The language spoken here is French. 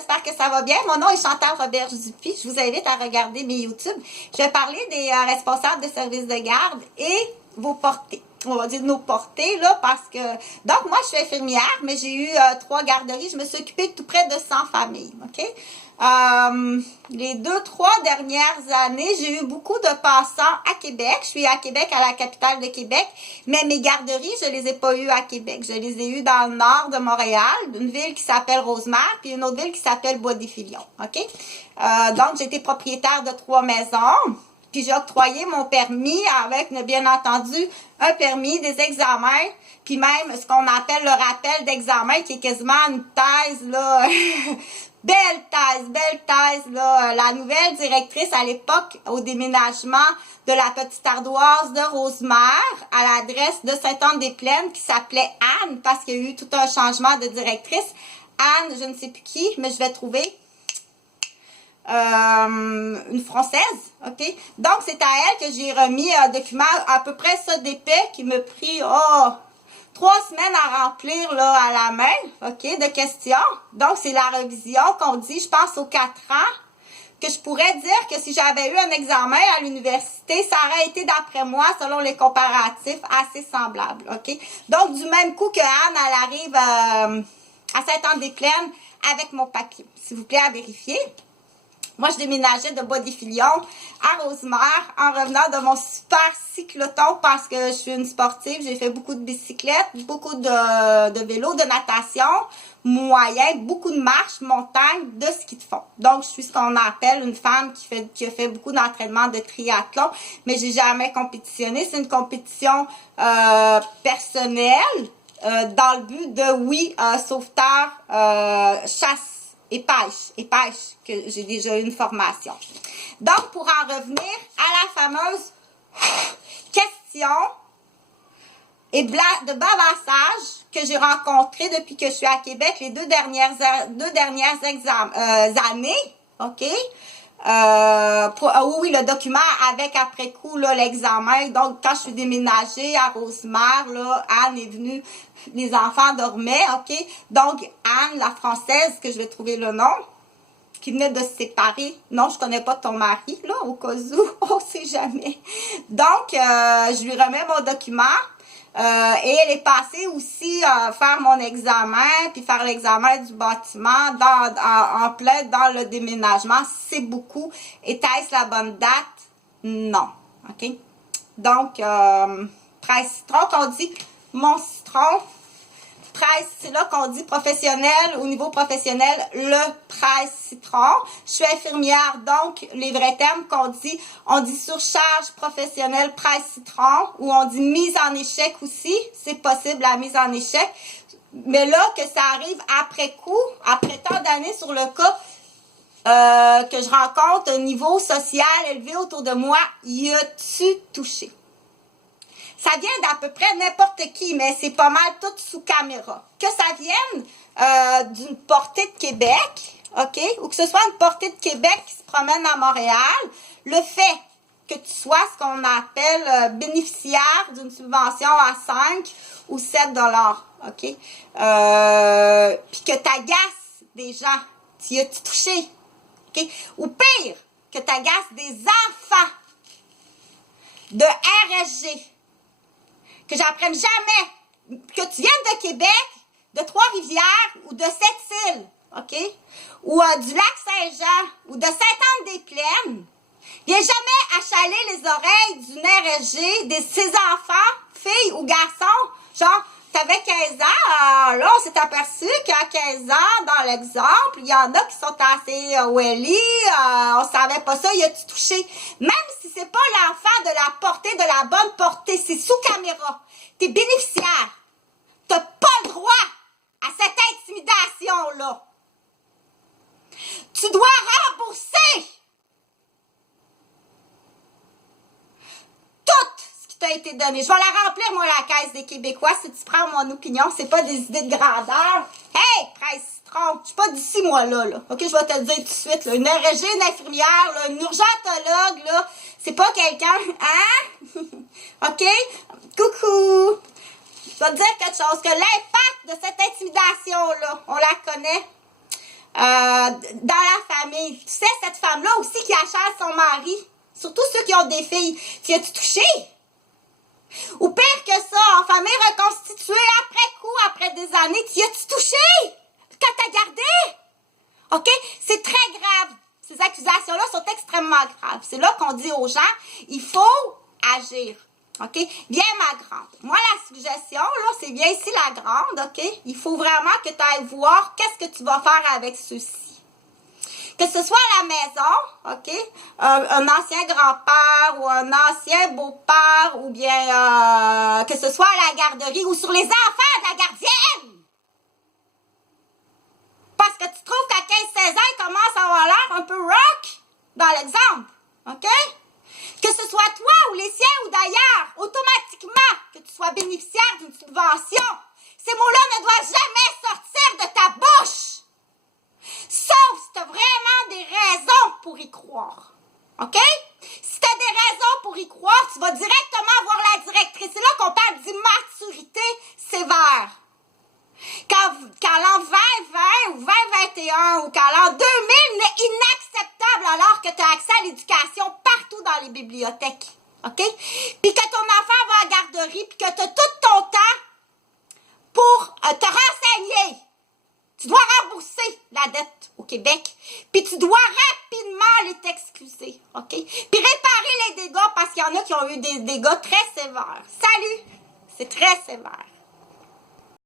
j'espère que ça va bien. Mon nom est Chantal Roberge-Dupuis. Je vous invite à regarder mes YouTube. Je vais parler des responsables de services de garde et vos portées. On va dire nos portées, là, parce que... Donc, moi, je suis infirmière, mais j'ai eu 3 garderies. Je me suis occupée de tout près de 100 familles, OK? Les 2-3 dernières années, j'ai eu beaucoup de passants à Québec. Je suis à Québec, à la capitale de Québec, mais mes garderies, je les ai pas eues à Québec. Je les ai eues dans le nord de Montréal, d'une ville qui s'appelle Rosemère, puis une autre ville qui s'appelle Bois-des-Filions, OK? Donc, j'étais propriétaire de 3 maisons. Puis j'ai octroyé mon permis avec, bien entendu, un permis, des examens, puis même ce qu'on appelle le rappel d'examen, qui est quasiment une thèse, là, belle thèse, là. La nouvelle directrice à l'époque, au déménagement de la petite ardoise de Rosemère, à l'adresse de Sainte-Anne-des-Plaines, qui s'appelait Anne, parce qu'il y a eu tout un changement de directrice. Anne, je ne sais plus qui, mais je vais trouver. Une française, ok? Donc, c'est à elle que j'ai remis un document à peu près ça d'épais qui me prit, 3 semaines à remplir, là, à la main, ok, de questions. Donc, c'est la révision qu'on dit, je pense, aux 4 ans, que je pourrais dire que si j'avais eu un examen à l'université, ça aurait été, d'après moi, selon les comparatifs, assez semblable, ok? Donc, du même coup que Anne, elle arrive à Sainte-Anne-des-Plaines avec mon papier. S'il vous plaît, à vérifier. Moi, je déménageais de Bois-des-Filions à Rosemère en revenant de mon super cycloton parce que je suis une sportive. J'ai fait beaucoup de bicyclettes, beaucoup de vélo, de natation, moyen, beaucoup de marche, montagne, de ski de fond. Donc, je suis ce qu'on appelle une femme qui a fait beaucoup d'entraînement de triathlon, mais j'ai jamais compétitionné. C'est une compétition personnelle dans le but de, oui, sauveteur, chasse et pêche, que j'ai déjà eu une formation. Donc, pour en revenir à la fameuse question de bavassage que j'ai rencontré depuis que je suis à Québec les deux dernières années, ok? Oui, le document avec après coup là l'examen. Donc, quand je suis déménagée à Rosemère, là, Anne est venue, les enfants dormaient, ok? Donc, Anne, la française, que je vais trouver le nom, qui venait de se séparer. Non, je connais pas ton mari, là, au cas où, on sait jamais. Donc, je lui remets mon document. Et elle est passée aussi faire mon examen, puis faire l'examen du bâtiment en plein dans le déménagement. C'est beaucoup. Était-ce la bonne date? Non. OK? Donc, 13 citron, qu'on dit mon citron. 13, c'est là qu'on dit professionnel, au niveau professionnel, le 13 citron. Je suis infirmière, donc les vrais termes qu'on dit, on dit surcharge professionnelle 13 citron, ou on dit mise en échec aussi, c'est possible la mise en échec. Mais là, que ça arrive après coup, après tant d'années sur le cas, que je rencontre un niveau social élevé autour de moi, y a-tu touché? Ça vient d'à peu près n'importe qui, mais c'est pas mal tout sous caméra. Que ça vienne d'une portée de Québec, OK? Ou que ce soit une portée de Québec qui se promène à Montréal, le fait que tu sois ce qu'on appelle bénéficiaire d'une subvention à 5 ou 7 $, OK? Puis que tu agaces des gens, tu y as-tu touché? OK? Ou pire, que tu agaces des enfants de RSG, que j'apprenne jamais, que tu viennes de Québec, de Trois-Rivières ou de Sept-Îles, OK? Ou du Lac-Saint-Jean ou de Sainte-Anne-des-Plaines, viens jamais achaler les oreilles d'une RSG, de ses enfants, filles ou garçons, genre, t'avais 15 ans, là, on s'est aperçu qu'à 15 ans, dans l'exemple, il y en a qui sont assez welly, on savait pas ça, il a-tu touché? Même si c'est pas l'enfant de la portée, de la bonne portée, c'est sous caméra. T'es bénéficiaire. T'as pas le droit à cette intimidation-là. Tu dois rembourser tout ce qui t'a été donné. Je vais la remplir, moi, la Caisse des Québécois. Si tu prends mon opinion, c'est pas des idées de grandeur. Hey, 13 citrons, je suis pas d'ici, moi, là. OK, je vais te le dire tout de suite, là. Une RG, une infirmière, là, une urgentologue, là, c'est pas quelqu'un, hein? OK? Coucou! Je vais te dire quelque chose, que l'impact de cette intimidation-là, on la connaît. dans la famille. Tu sais, cette femme-là aussi qui achète son mari. Surtout ceux qui ont des filles. Tu as-tu touché? Ou pire que ça, en famille reconstituée, après coup, après des années, tu as-tu touché? Quand t'as gardé? OK? C'est très grave. Ces accusations-là sont extrêmement graves. C'est là qu'on dit aux gens, il faut agir. OK? Viens, ma grande. Moi, la suggestion, là, c'est viens ici, la grande, OK? Il faut vraiment que tu ailles voir qu'est-ce que tu vas faire avec ceci. Que ce soit à la maison, OK? Un ancien grand-père ou un ancien beau-père ou bien que ce soit à la garderie ou sur les enfants de la gardienne. Parce que tu trouves qu'à 15-16 ans, il commence à avoir l'air un peu rock dans l'exemple. OK? Que ce soit toi ou les siens ou d'ailleurs, automatiquement, que tu sois bénéficiaire d'une subvention, ces mots-là ne doivent jamais sortir de ta bouche. Sauf si tu as vraiment des raisons pour y croire. OK? Si tu as des raisons pour y croire, tu vas directement voir la directrice. C'est là qu'on parle d'immaturité sévère. Quand l'an 2020 ou 2021 ou quand l'an 2000 n'est inacceptable alors que tu as accès à l'éducation partout dans les bibliothèques. OK? Puis que ton enfant va à la garderie puis que tu as tout ton temps pour te renseigner. Tu dois rembourser la dette au Québec. Puis tu dois rapidement aller t'excuser. OK? Puis réparer les dégâts parce qu'il y en a qui ont eu des dégâts très sévères. Salut! C'est très sévère.